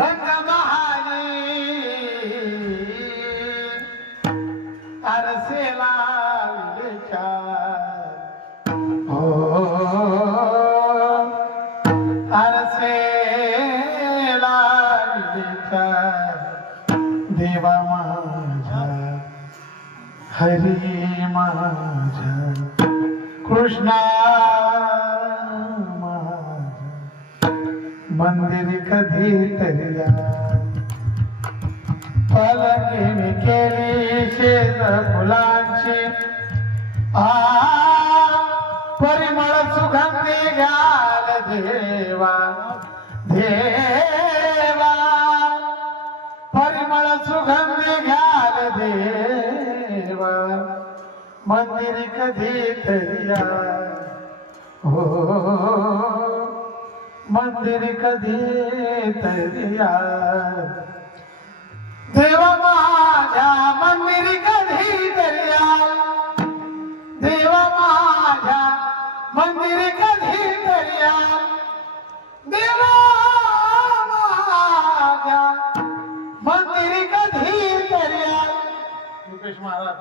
रंग बहारी अरसेला विचार हो अरसेला विचार देवा माझा हरी माझा कृष्णा मंदिर कधी तरी पलंगी मी केली शेज फुलांची परिमळ सुगंधी घाल देवा देवा परिमळ सुगंधी घाल देवा मंदिर कधी तरी हो मंदिर कधी तरी देवा माझ्या मंदिर कधी तरी देवा माझ्या मंदिर कधी तरी देवा माझ्या मंदिर कधी तरी. रुपेश महाराज